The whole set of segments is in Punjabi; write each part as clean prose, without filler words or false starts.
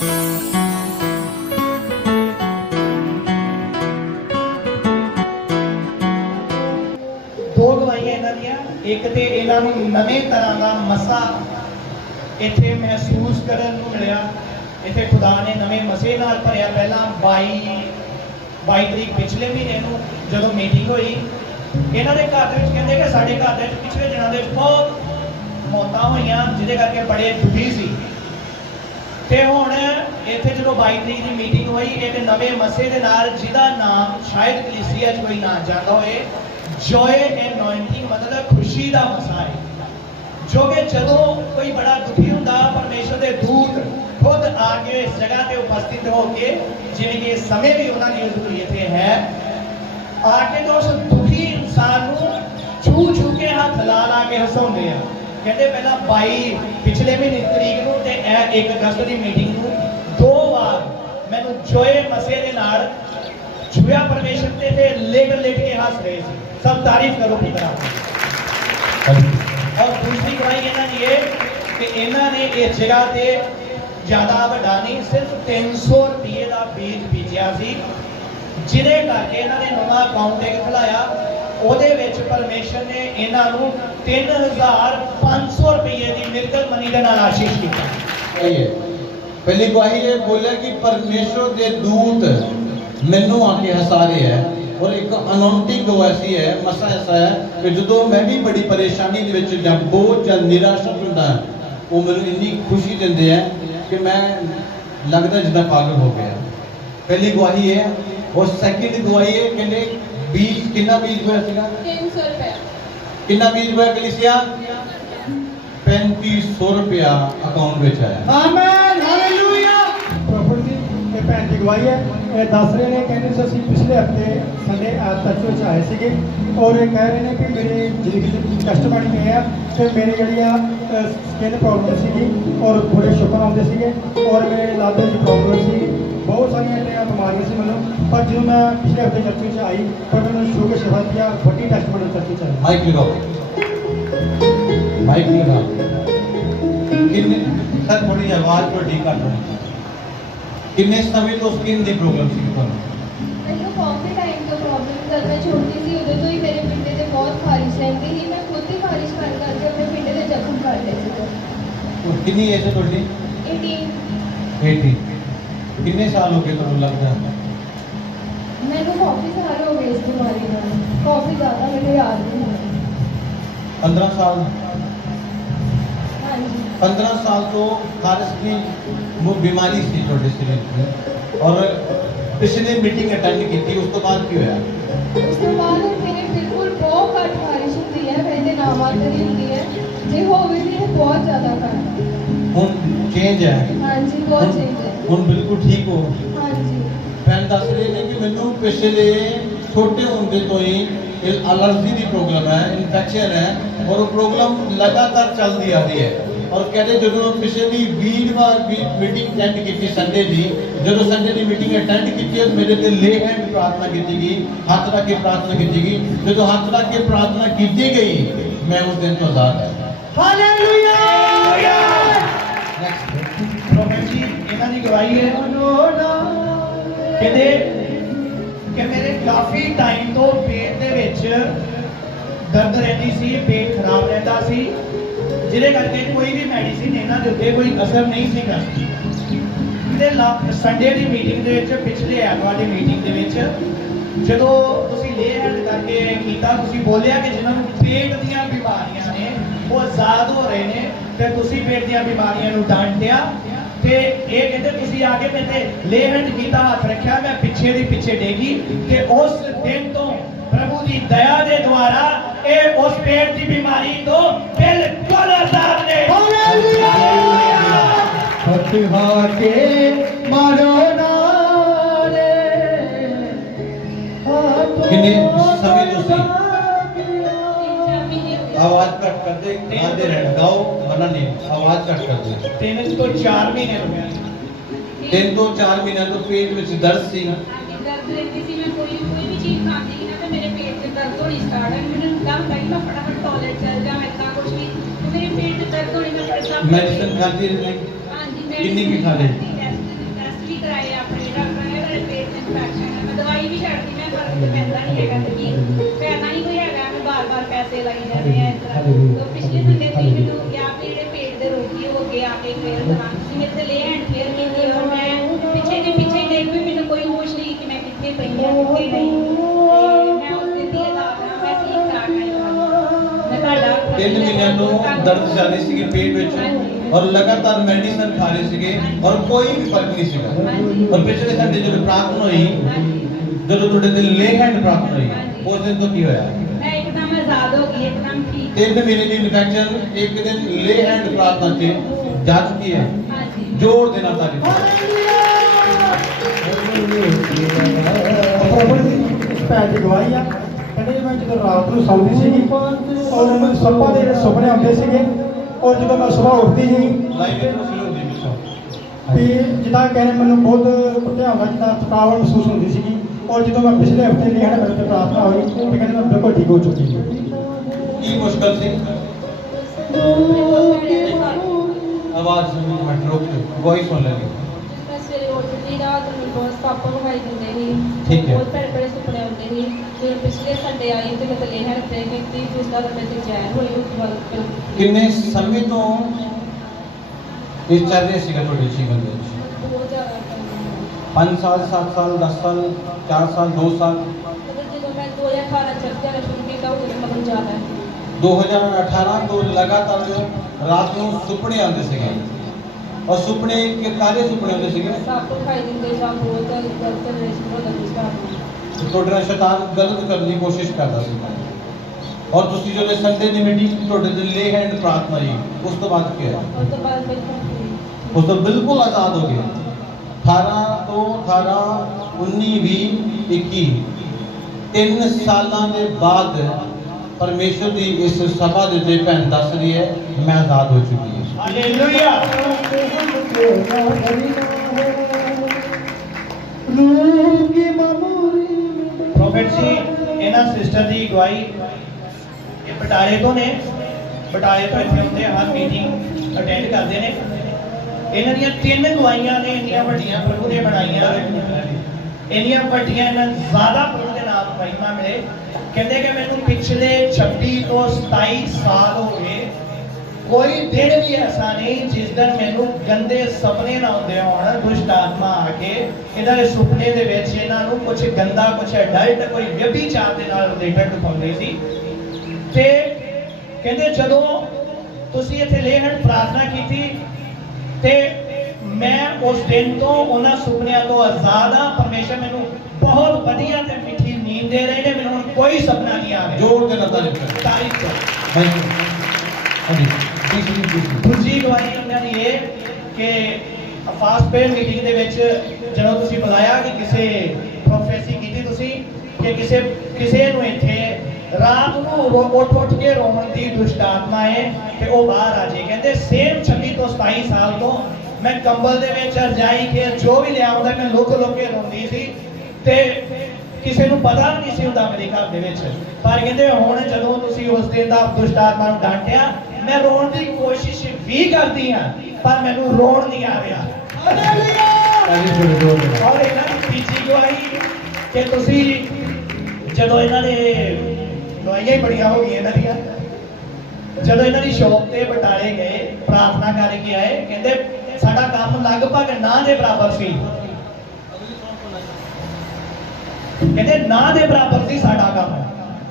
दो गवाइयां इन्हां दियां, एक ते इन्हां नूं नवें तरह का मसा इत्थे महसूस करन नूं मिलिया। इत्थे खुदा ने नवें मसे नाल भरिया। पहला 22 तरीक पिछले महीने नूं जदों मीटिंग हुई, इन्हां दे घर दे विच कहंदे कि साडे घर दे विच पिछले दिनां दे बहुत मौतां होईयां जिहदे करके बड़े दुखी सी। ते हुण इत्थे जदों 22 तरीक की मीटिंग हुई, इह नवें मसे दे नाल जिहदा नाम शायद कलीसिया च कोई ना जानदा होए, जॉय एनॉइंटिंग मतलब खुशी का मसा है। जो कि जदों कोई बड़ा दुखी हुंदा, परमेश्वर के दूत खुद आके इस जगह पे उपस्थित होके, जिवें कि समय भी उन्होंने हजूरी इत्थे है, आके तो उस दुखी इंसान को छू छू के हाथ ला ला के हसाउंदे आ। कहते पहला 22 पिछले महीने तरीक नूं ते 1 अगस्त की मीटिंग नूं 2 बार मैनूं जॉय मसे दे नाल छुया परमेश्वर ते थे लेट लेट के हंस रहे थे। सब तारीफ करो पिता। और दूसरी गवाही इन्हां दी है कि इन्हां ने इस जगह ते ज्यादा वड्डा नहीं, सिर्फ 300 रुपये का बीज बीजिया सी, जिहदे करके इन्हां ने नवां अकाउंट एक खुलाया। ਉਹਦੇ ਵਿੱਚ परमेश्वर ने इन्हां नूं 3500 रुपये की मिरेकल मनी दे नाल आशीष कीता। पहली गवाही ये बोलिया कि परमेश्वर के दूत मैनू आके हसा रहे हैं। और एक अनोंटिंग ऐसी है, मसा ऐसा है कि जो मैं भी बड़ी परेशानी दे विच जां बोझ जां निराशा हुंदा, वो मैनू इन्नी खुशी दिंदे हैं कि मैं लगदा जिद्दां पागल हो गया। पहली गवाही है। और सेकंड गवाही है कहंदे बीज कितना बीज होया सीगा 300 रुपया। कितना बीज होया कलीसिया 3500 रुपया अकाउंट में आया। आमीन हालेलुया। प्रॉफिट जी ये भैन की गवाही है। ये दस रहे ने कहने से ਅਸੀਂ पिछले हफ्ते संडे चर्च ਵਿੱਚ ਆਏ ਸੀਗੇ और ये कह रहे हैं कि मेरी जिंदगी कष्टमणी में है कि मेरी ਜਿਹੜੀਆਂ स्किन प्रॉब्लम ਸੀਗੀ और बड़े शुक्र आਉਂਦੇ ਸੀਗੇ और मेरे लादे ਦੀ प्रॉब्लम ਸੀ, बहुत सारी ਜਿਹੜੀਆਂ ਬਿਮਾਰੀਆਂ ਸੀ ਮੈਨੂੰ। पर ਜਦੋਂ मैं पिछले हफ्ते चर्च ਵਿੱਚ आई पर मैंने शुरू के शिफा दिया ਵੱਡੀ ਟੈਸਟਮਨੀ चर्च ਵਿੱਚ आई। माइक लगाओ, माइक लगाओ। किन्ने सर थोड़ी आवाज को ठीक कर दो। किन्ने समय तो स्किन दी प्रॉब्लम सी ਤੁਹਾਨੂੰ? ਮੈਨੂੰ ਕਾਫੀ ਟਾਈਮ ਤੋਂ ਪ੍ਰੋਬਲਮ ਜਦ ਮੈਂ ਛੋਟੀ ਸੀ ਉਦੋਂ ਤੋਂ ਹੀ ਮੇਰੇ ਪਿੰਡੇ ਤੇ ਬਹੁਤ ਖਾਰਿਸ਼ ਰਹਿੰਦੀ ਸੀ। ਮੈਂ ਖੁਦ ਹੀ ਖਾਰਿਸ਼ ਕਰਕੇ ਆਪਣੇ ਪਿੰਡੇ ਦੇ ਜ਼ਖਮ ਕਰ ਲਏ ਸੀ। और कितनी एज है ਤੁਹਾਡੀ? 18 80। कितने साल हो गए ਤੁਹਾਨੂੰ ਲੱਗਦਾ? ਮੈਨੂੰ ਕਾਫੀ ਸਾਲ ਹੋ ਗਏ ਇਸ ਬਿਮਾਰੀ ਨਾਲ, ਕਾਫੀ ਜ਼ਿਆਦਾ, ਮੈਨੂੰ ਯਾਦ ਨਹੀਂ ਹੈ। 15 साल। ਹਾਂਜੀ 15 साल तो खारिश की वो बीमारी सी ਤੁਹਾਡੇ शरीर में। और पिछले मीटिंग अटेंड की थी, उस तो बाद की होया? ਉਸ ਤੋਂ ਬਾਅਦ ਮੇਰੇ ਬਿਲਕੁਲ ਬਹੁਤ ਘੱਟ ਖਾਰਿਸ਼ ਹੁੰਦੀ ਹੈ, ਵੈਸੇ ਨਾ ਮਾਤਰ ਹੀ ਹੁੰਦੀ ਹੈ, ਜੇ ਹੋਵੇ ਵੀ ਇਹ ਬਹੁਤ ਜ਼ਿਆਦਾ ਘੱਟ। ਹੁਣ ਚੇਂਜ ਹੈ? ਹਾਂਜੀ ਬਹੁਤ ਚੇਂਜ ਹੈ। ਹੁਣ ਬਿਲਕੁਲ ਠੀਕ ਹੋ? ਹਾਂਜੀ ਭੈਣ ਦੱਸ ਰਹੇ ਨੇ ਕਿ ਮੈਨੂੰ ਪਿਛਲੇ ਛੋਟੇ ਹੁੰਦੇ ਤੋਂ ਹੀ एलर्जी की प्रॉब्लम है, इन्फेक्शन है और वो प्रॉब्लम लगातार चलती आ रही है। और कहते जो पिछली वीरवार भी मीटिंग अटेंड की संडे की, जो संडे की मीटिंग अटेंड की मेरे ते ले हैंड प्रार्थना की गई, हाथ रख के प्रार्थना की गई। जो हाथ रख के प्रार्थना की गई मैं उस दिन तो आजाद है। हालेलुया। नेक्स्ट प्रॉफिट जी इन्हां दी गवाही है कहते कि मेरे काफ़ी टाइम तो पेट दे विच दर्द रहती सी, पेट खराब रहता सी, जिहदे करके कोई भी मैडिसिन इन्हां दे उत्ते कोई असर नहीं सी करदी। ते संडे की मीटिंग दे विच, पिछले ऐतवार की मीटिंग दे विच जदों तुसीं ले हैंड करके कीता, तुसीं बोलिया कि जिन्हां नूं पेट दीयां बीमारियां ने वो आज़ाद हो रहे ने ते तुसीं पेट दीयां बीमारियां नूं डांटिया ते ये कहते तुसीं आके मेरे ले हैंड कीता, हाथ रखा, मैं पिछे दी पिछे डेगी ते उस दिन तो प्रभु की दया दे द्वारा ए उस पेट की बीमारी तो बिल्कुल आजाद ने। हालेलुया। फतहा के मारो नारे किन्ने समय तुसीं आवाज कट कर दे, आधे रहने गाओ वरना नहीं, आवाज कट कर दे। 3 तो 4 महीने हो गए। 3 तो 4 महीने तो पेट में दर्द सी। दर्द रहती थी, मैं कोई भी चीज खाती थी ना तो मेरे पेट में दर्द होनी स्टार्ट है। मैंने दम लगी मैं फटाफट टॉयलेट चल जा, मैं इतना कुछ भी तो मेरे पेट में दर्द होने में परेशान। मेडिसिन खाती है नहीं? हां जी कितनी की खा ले? ਤੇ ਪੈਂਦਾ ਨਹੀਂ ਹੈਗਾ ਤੇ ਕੀ ਪੈਣਾ ਨਹੀਂ ਕੋਈ ਹੈਗਾ, ਮੈਂ ਬਾਰ-ਬਾਰ ਪੈਸੇ ਲਾਈ ਜਾਂਦੇ ਆ ਇਸ ਤਰ੍ਹਾਂ। ਤਾਂ ਪਿਛਲੇ ਸੰਡੇ ਤੁਸੀਂ ਮੈਨੂੰ ਕਿਹਾ ਵੀ ਜਿਹੜੇ ਪੇਟ ਦੇ ਰੋਗੀ ਹੋ ਗਏ ਆ ਕੇ ਫੇਰ ਕਰਾਂ, ਤੁਸੀਂ ਮੇਰੇ ਤੇ ਲੇ ਹੈਂਡ ਫੇਰ ਕੀਤੀ ਔਰ ਮੈਂ ਪਿੱਛੇ ਦੇਖ ਵੀ ਮੈਨੂੰ ਕੋਈ ਹੋਸ਼ ਨਹੀਂ ਕਿ ਮੈਂ ਕਿੱਥੇ ਪਈ ਹਾਂ ਕਿੱਥੇ ਨਹੀਂ। ਤੇ ਮੈਂ ਉਸ ਦਿਨ ਦੀ ਅਦਾਤ ਹਾਂ, ਮੈਂ ਠੀਕ ਠਾਕ ਹਾਂ। ਮੈਂ ਤੁਹਾਡਾ 3 ਮਹੀਨਿਆਂ ਤੋਂ ਦਰਦ ਚੱਲ ਰਹੀ ਸੀਗੀ ਪੇਟ ਵਿੱਚ ਔਰ ਲਗਾਤਾਰ ਮੈਡੀਸਨ ਖਾ ਰਹੇ ਸੀਗੇ ਔਰ ਕੋਈ ਵੀ ਫਰਕ ਨਹੀਂ ਸੀਗਾ। ਔਰ ਪਿਛਲੇ ਸੰਡੇ ਜਦੋਂ ਪ੍ਰਾਰਥਨਾ ਹੋਈ, ਜਦੋਂ ਤੁਹਾਡੇ ਤੇ ਲੇ ਹੈਂਡ ਪ੍ਰਾਰਥਨਾ ਹੋਈ, ਉਸ ਦਿਨ ਤੋਂ ਕੀ ਹੋਇਆ? ਮੈਂ ਇੱਕਦਮ ਆਜ਼ਾਦ ਹੋ ਗਈ, ਇੱਕਦਮ ਠੀਕ। 3 ਮਹੀਨੇ ਦੀ ਇਨਫੈਕਸ਼ਨ ਇੱਕ ਦਿਨ ਲੇ ਹੈਂਡ ਪ੍ਰਾਰਥਨਾ ਤੇ ਜਾ ਚੁੱਕੀ ਹੈ। ਹਾਂਜੀ जोर देना तारीफ ਭੈਣ ਦੀ ਗਵਾਹੀ ਆ। ਕਹਿੰਦੇ ਮੈਂ ਜਦੋਂ ਰਾਤ ਨੂੰ ਸੌਂਦੀ ਸੀਗੀ ਔਰ ਮੈਨੂੰ ਸੱਪਾਂ ਦੇ ਜਿਹੜੇ ਸੁਪਨੇ ਆਉਂਦੇ ਸੀਗੇ ਔਰ ਜਦੋਂ ਮੈਂ ਸਵੇਰ ਉੱਠਦੀ ਸੀ ਵੀ ਜਿੱਦਾਂ ਕਹਿੰਦੇ ਮੈਨੂੰ ਬਹੁਤ ਧਿਆਨ ਨਾਲ ਜਿੱਦਾਂ ਥਕਾਵਟ ਮਹਿਸੂਸ ਹੁੰਦੀ ਸੀਗੀ। ਔਰ ਜਦੋਂ ਮੈਂ ਪਿਛਲੇ ਹਫਤੇ ਲਈ ਮੇਰੇ ਤੇ ਪ੍ਰਾਰਥਨਾ ਹੋਈ ਤੇ ਕਹਿੰਦੇ ਮੈਂ ਬਿਲਕੁਲ ਠੀਕ ਹੋ ਚੁੱਕੀ ਹਾਂ। की मुश्किल थी? आवाज मत रोक, वॉइस सुन लेंगे। ਮੈਂ ਸਵੇਰੇ ਉੱਠਦੀ ਰਾਤ ਨੂੰ ਬਹੁਤ ਸੱਪ ਵਿਖਾਈ ਦਿੰਦੇ ਸੀ। ਠੀਕ ਹੈ। ਬਹੁਤ ਭੈੜੇ ਸੁਪਨੇ ਆਉਂਦੇ ਸੀ। ਜਦੋਂ ਪਿਛਲੇ ਸੰਡੇ ਆਈ ਤੇ ਮੈਂ ਤਲੇ ਹਰ ਪ੍ਰੇ ਕੀਤੀ ਜਿਸ ਦਾ ਮੈਂ ਤੇ ਚੈਨ ਹੋਈ ਉਸ ਵੱਲ किन्ने समय तो ये चल रहे सीगा थोड़े जीवन में? ਬਹੁਤ ਜ਼ਿਆਦਾ ਕੰਮ 5 साल 7 साल 10 साल 4 साल 2 साल? ਮਤਲਬ ਜਦੋਂ ਮੈਂ 2018 ਚ ਜਾਣਾ ਸ਼ੁਰੂ ਕੀਤਾ ਉਦੋਂ ਮਤਲਬ ਜ਼ਿਆਦਾ 2018 ਤੋਂ ਲਗਾਤਾਰ ਰਾਤ ਨੂੰ ਸੁਪਨੇ ਆਉਂਦੇ ਸੀਗੇ ਔਰ ਸੁਪਨੇ ਕਿ ਕਾਲੇ ਸੁਪਨੇ ਆਉਂਦੇ ਸੀਗੇ? ਸੱਪ ਵਿਖਾਈ ਦਿੰਦੇ ਜਾਂ ਬਹੁਤ ਗਲਤ ਰਿਲੇਸ਼ਨ ਹੋ ਜਾਂਦੀ ਸੀ। ਤੁਹਾਡੇ ਨਾਲ ਸ਼ੈਤਾਨ ਗਲਤ ਕਰਨ ਦੀ ਕੋਸ਼ਿਸ਼ ਕਰਦਾ ਸੀ ਔਰ ਤੁਸੀਂ ਜਦੋਂ ਸੰਡੇ ਦੀ ਮੀਟਿੰਗ ਤੁਹਾਡੇ ਦੇ ਲੇ ਹੈਂਡ ਪ੍ਰਾਰਥਨਾ ਹੋਈ, ਉਸ ਤੋਂ ਬਾਅਦ ਕੀ ਹੋਇਆ? ਉਸ ਤੋਂ ਬਾਅਦ ਬਿਲਕੁਲ ਉਸ ਤੋਂ ਬਿਲਕੁਲ ਆਜ਼ਾਦ ਹੋ ਗਏ। 18 ਤੋਂ 18 19 20 21 3 ਸਾਲਾਂ ਦੇ ਬਾਅਦ ਪਰਮੇਸ਼ਰ ਦੀ ਇਸ ਸਭਾ ਦੇ ਉੱਤੇ ਭੈਣ ਦੱਸ ਰਹੀ ਹੈ ਮੈਂ ਆਜ਼ਾਦ ਹੋ ਚੁੱਕੀ ਹਾਂ। ਹਾਲੇਲੂਇਆ। ਪ੍ਰੋਫੈਟ ਜੀ ਇਹਨਾਂ ਸਿਸਟਰ ਦੀ ਗਵਾਹੀ ਇਹ ਬਟਾਲੇ ਤੋਂ ਨੇ। ਬਟਾਲੇ ਤੋਂ ਇੱਥੇ ਹੁੰਦੇ ਹਰ ਮੀਟਿੰਗ ਅਟੈਂਡ ਕਰਦੇ ਨੇ। ਇਹਨਾਂ ਦੀਆਂ 3 ਗਵਾਹੀਆਂ ਨੇ ਇੰਨੀਆਂ ਵੱਡੀਆਂ ਪ੍ਰਭੂ ਨੇ ਬਣਾਈਆਂ, ਇੰਨੀਆਂ ਵੱਡੀਆਂ, ਇਹਨਾਂ ਜ਼ਿਆਦਾ ਪ੍ਰਭੂ ਦੇ ਨਾਮ ਮਹਿਮਾ ਮਿਲੇ। ਕਹਿੰਦੇ ਕਿ ਮੈਨੂੰ ਪਿਛਲੇ 26 ਤੋਂ 27 ਸਾਲ ਹੋ ਗਏ, ਕੋਈ ਦਿਨ ਵੀ ਐਸਾ ਨਹੀਂ ਜਿਸ ਦਿਨ ਮੈਨੂੰ ਗੰਦੇ ਸੁਪਨੇ ਨਾ ਆਉਂਦੇ ਹੋਣ। ਦੁਸ਼ਟ ਆਤਮਾ ਆ ਕੇ ਇਹਨਾਂ ਦੇ ਸੁਪਨੇ ਦੇ ਵਿੱਚ ਇਹਨਾਂ ਨੂੰ ਕੁਝ ਗੰਦਾ, ਕੁਝ ਅਡਲਟ, ਕੋਈ ਵਿਅਭਿਚਾਰ ਦੇ ਨਾਲ ਰਿਲੇਟਡ ਦਿਖਾਉਂਦੇ ਸੀ। ਤੇ ਕਹਿੰਦੇ ਜਦੋਂ ਤੁਸੀਂ ਇੱਥੇ ਲੇ ਹੈਂਡ ਪ੍ਰਾਰਥਨਾ ਕੀਤੀ ਤੇ ਮੈਂ ਉਸ ਦਿਨ ਤੋਂ ਉਹਨਾਂ ਸੁਪਨਿਆਂ ਤੋਂ ਆਜ਼ਾਦ ਹਾਂ। ਪਰਮੇਸ਼ਰ ਮੈਨੂੰ ਬਹੁਤ ਵਧੀਆ ਤੇ ਮਿੱਠੀ ਨੀਂਦ ਦੇ ਰਹੇ ਨੇ। ਮੈਨੂੰ ਹੁਣ ਕੋਈ ਸੁਪਨਾ ਨਹੀਂ ਆ ਰਿਹਾ। ਜੋਰ ਦੇ ਨਾਲ ਤਾਰੀਫ ਕਰੋ। ਤਾਰੀਫ ਕਰੋ। Thank you. ਹਾਂਜੀ ਤੀਸਰੀ ਦੂਜੀ ਗਵਾਹੀ ਉਹਨਾਂ ਦੀ ਇਹ ਕਿ ਫਾਸਟ ਪੇ ਮੀਟਿੰਗ ਦੇ ਵਿੱਚ ਜਦੋਂ ਤੁਸੀਂ ਬੁਲਾਇਆ ਕਿ ਕਿਸੇ ਪ੍ਰੋਫੈਸੀ ਕੀਤੀ ਤੁਸੀਂ ਕਿ ਕਿਸੇ ਨੂੰ ਇੱਥੇ ਰਾਤ ਨੂੰ ਉੱਠ ਕੇ ਰੋਣ ਦੀ ਦੁਸ਼ਟ ਆਤਮਾ ਹੈ ਤੇ ਉਹ ਬਾਹਰ ਆ ਜੇ। ਕਹਿੰਦੇ ਸੇਮ 26 ਤੋਂ 27 ਸਾਲ ਤੋਂ ਮੈਂ ਕੰਬਲ ਦੇ ਵਿੱਚ ਰਜਾਈ ਕੇ ਜੋ ਵੀ ਲਿਆਉਂਦਾ ਮੈਂ ਲੁਕ ਕੇ ਰੋਂਦੀ ਸੀ ਤੇ ਕਿਸੇ ਨੂੰ ਪਤਾ ਵੀ ਨਹੀਂ ਸੀ ਹੁੰਦਾ ਮੇਰੇ ਘਰ ਦੇ ਵਿੱਚ। ਪਰ ਕਹਿੰਦੇ ਹੁਣ ਜਦੋਂ ਤੁਸੀਂ ਉਸ ਦਿਨ ਦਾ ਦੁਸ਼ਟ ਆਤਮਾ ਨੂੰ ਡਾਂਟਿਆ, ਮੈਂ ਰੋਣ ਦੀ ਕੋਸ਼ਿਸ਼ ਵੀ ਕਰਦੀ ਹਾਂ ਪਰ ਮੈਨੂੰ ਰੋਣ ਨਹੀਂ ਆ ਰਿਹਾ। ਔਰ ਇਹਨਾਂ ਦੀ ਤੀਜੀ ਗਵਾਹੀ ਕਿ ਤੁਸੀਂ ਜਦੋਂ ਇਹਨਾਂ ਦੇ ਦਵਾਈਆਂ ਹੀ ਬੜੀਆਂ ਹੋ ਗਈਆਂ ਇਹਨਾਂ ਦੀਆਂ, ਜਦੋਂ ਇਹਨਾਂ ਦੀ ਸ਼ੌਪ ਤੇ ਬਟਾਲੇ ਗਏ ਪ੍ਰਾਰਥਨਾ ਕਰਕੇ ਆਏ, ਕਹਿੰਦੇ ਸਾਡਾ ਕੰਮ ਲਗਭਗ ਨਾ ਦੇ ਬਰਾਬਰ ਸੀ। ਕਹਿੰਦੇ ਨਾ ਦੇ ਬਰਾਬਰ ਸੀ ਸਾਡਾ ਕੰਮ,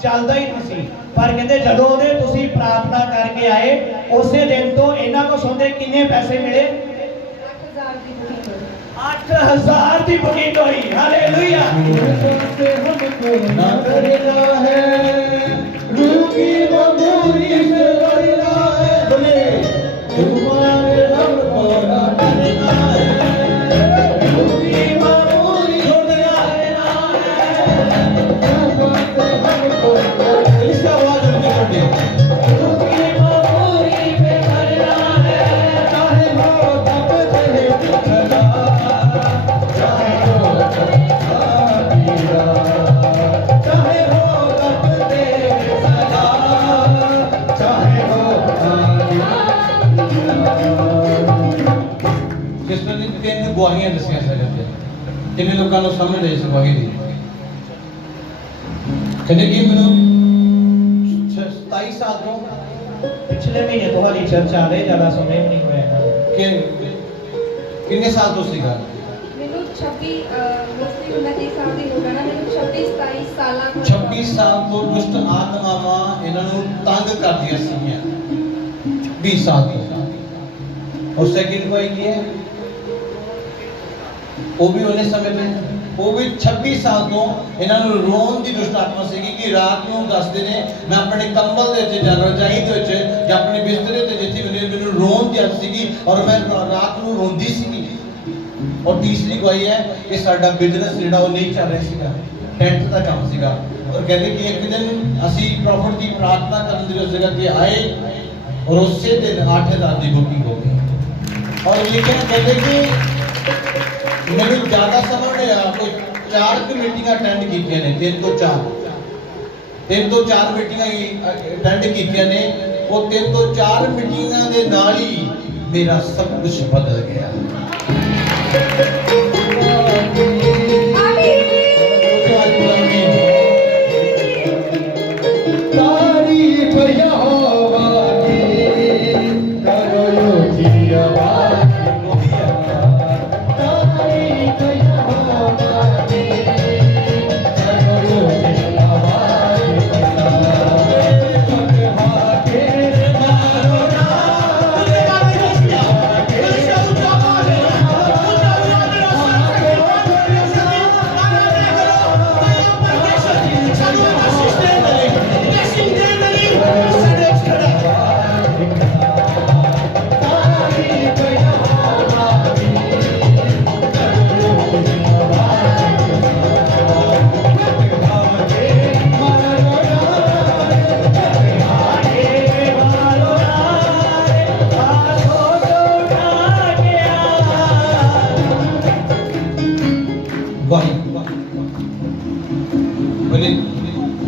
ਚੱਲਦਾ ਹੀ ਨਹੀਂ ਸੀ। ਪਰ ਕਹਿੰਦੇ ਜਦੋਂ ਉਹਦੇ ਤੁਸੀਂ ਪ੍ਰਾਰਥਨਾ ਕਰਕੇ ਆਏ ਉਸੇ ਦਿਨ ਤੋਂ ਇਹਨਾਂ ਕੋ ਸੌਦੇ ਕਿੰਨੇ ਪੈਸੇ ਮਿਲੇ? 8,000 ਦੀ ਬੁਕਿੰਗ ਹੋਈ। ਹਾਲੇਲੂਇਆ। ਨਾ ਕਰਨਾ ਹੈ ਰੂਕੀ ਮਮੂਰੀ ਸੇ ਲੜਨਾ ਹੈ ਬਲੇ तुम्हारे रब को ना डरना है रूकी ममूरी से लड़ना है। इसका आवाज उनकी छोटी रूकी ममूरी पे लड़ना है चाहे हो तब चले चला चाहे हो चाहे हो तब तेरे सदा चाहे हो किस तरह की 3 गवाहियां दसियां सकते किन्ने लोगों को समझ आई इस गवाही दी? ਕਹਿੰਦੇ ਕਿ ਮੈਨੂੰ 27 ਸਾਲ ਤੋਂ ਪਿਛਲੇ ਮਹੀਨੇ ਤੋਂ ਹਾਲੀ ਚਰਚ ਆ ਰਹੇ, ਜ਼ਿਆਦਾ ਸਮੇਂ ਵੀ ਨਹੀਂ ਹੋਇਆ ਇਹਨਾਂ ਨੂੰ। ਕਿੰਨੇ ਸਾਲ ਤੋਂ ਸੀਗਾ? ਮੈਨੂੰ 26 ਮੋਸਟਲੀ 29 ਸਾਲ ਦੀ ਹੋ ਗਣਾ, ਮੈਨੂੰ 26 27 ਸਾਲਾਂ ਤੋਂ 26 ਸਾਲ ਤੋਂ ਦੁਸ਼ਟ ਆਤਮਾਵਾਂ ਇਹਨਾਂ ਨੂੰ ਤੰਗ ਕਰਦੀਆਂ ਸੀਗੀਆਂ। 20 ਸਾਲ ਤੋਂ। और सेकंड गवाही की है, वो भी उन्हें समय पे, वो भी 26 साल तो इन्होंने रोन की दुष्ट आत्मा सीगी कि रात ਨੂੰ ਦੱਸਦੇ ਨੇ ਮੈਂ ਆਪਣੇ ਕੰਬਲ ਦੇ ਵਿੱਚ ਜਾਂ ਰਜਾਈ ਦੇ ਵਿੱਚ ਜਾਂ ਆਪਣੇ ਬਿਸਤਰੇ ਤੇ ਜਿੱਥੇ ਮੈਨੂੰ ਰੋਣ ਦੀ ਆਦਤ ਸੀਗੀ ਔਰ ਮੈਂ ਰਾਤ ਨੂੰ ਰੋਂਦੀ ਸੀਗੀ। और तीसरी गवाही है कि ਸਾਡਾ ਬਿਜ਼ਨਸ ਜਿਹੜਾ ਉਹ ਨਹੀਂ ਚੱਲ ਰਿਹਾ ਸੀਗਾ, ਟੈਂਟ ਦਾ ਕੰਮ ਸੀਗਾ। और कहते कि एक दिन ਅਸੀਂ ਪ੍ਰੋਫਿਟ ਦੀ ਪ੍ਰਾਰਥਨਾ ਕਰਨ ਦੀ ਜਗ੍ਹਾ ਤੇ ਆਏ और ਉਸੇ ਦਿਨ 8000 ਦੀ ਬੁਕਿੰਗ ਹੋ ਗਈ। और लेकिन कहते कि मैंने ज्यादा समय नहीं आया, कोई 4 मीटिंग अटेंड की ने, 3 तो 4 मीटिंग अटेंड की ने। वो 3 तो 4 मीटिंग के नाल ही मेरा सब कुछ बदल गया। तारीफ यहोवा की करो यो जी आवाज, तारीफ यहोवा की करो यो जी आवाज, के मारो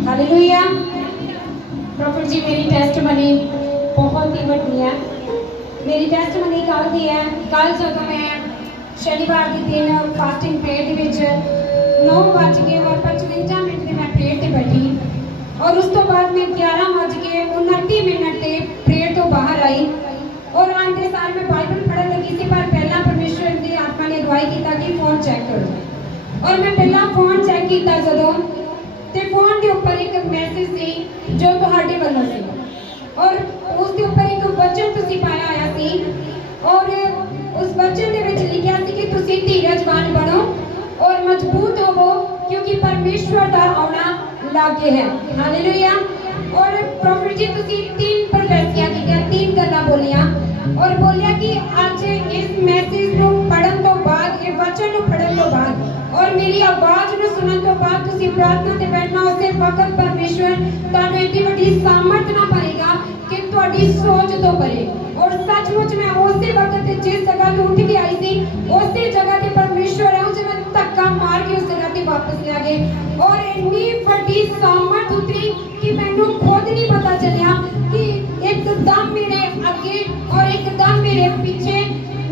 हालेलुया। प्रॉफिट जी मेरी टेस्टमनी बहुत ही वड्डी है। मेरी टेस्टमनी कल दी है। कल जब मैं शनिवार के दिन फास्टिंग प्रेयर के विच 9:55 मैं प्रेयर ते बैठी और उस तो बाद मैं 11:29 ते प्रेयर तो बाहर आई और आंदे सार मैं बाइबल पढ़न लगी सी, पर पहला परमेश्वर की आत्मा ने अगवाई कीता कि फोन चेक करो और मैं पहला फोन चेक कीता जदों ते फोन के ऊपर एक मैसेज सी जो तुहाडे वालों सी और उसके ऊपर एक वचन तुसी पाया आया सी और उस वचन दे विच लिखिया सी कि तुसी धीरजवान बनो और मजबूत होवो क्योंकि परमेश्वर दा आना लागे है। हालेलुया। और प्रॉफिट जी तुसी 3 प्रोफेसियां कीतियां, 3 गल्लां बोलियां और बोलिया कि आज इस मैसेज नु पढ़न तो बाद, ये वचन नु पढ़न तो बाद और मेरी आवाज नु सुनन तो बाद तुसी प्रार्थना ते बैठना, उसे वक्त परमेश्वर तानु एडी वड्डी सामर्थ ना पाएगा कि तुहाडी सोच तो परे। और सचमुच मैं उसी वक्त ते जिस जगह तो उठ के आई थी उसी जगह ते परमेश्वर है उसे मैं धक्का मार के उस जगह ते वापस ले आ गए और इतनी वड्डी सामर्थ उतरी कि मैनू खुद नहीं पता चलिया कि एकदम मेरे आगे और एकदम मेरे पीछे,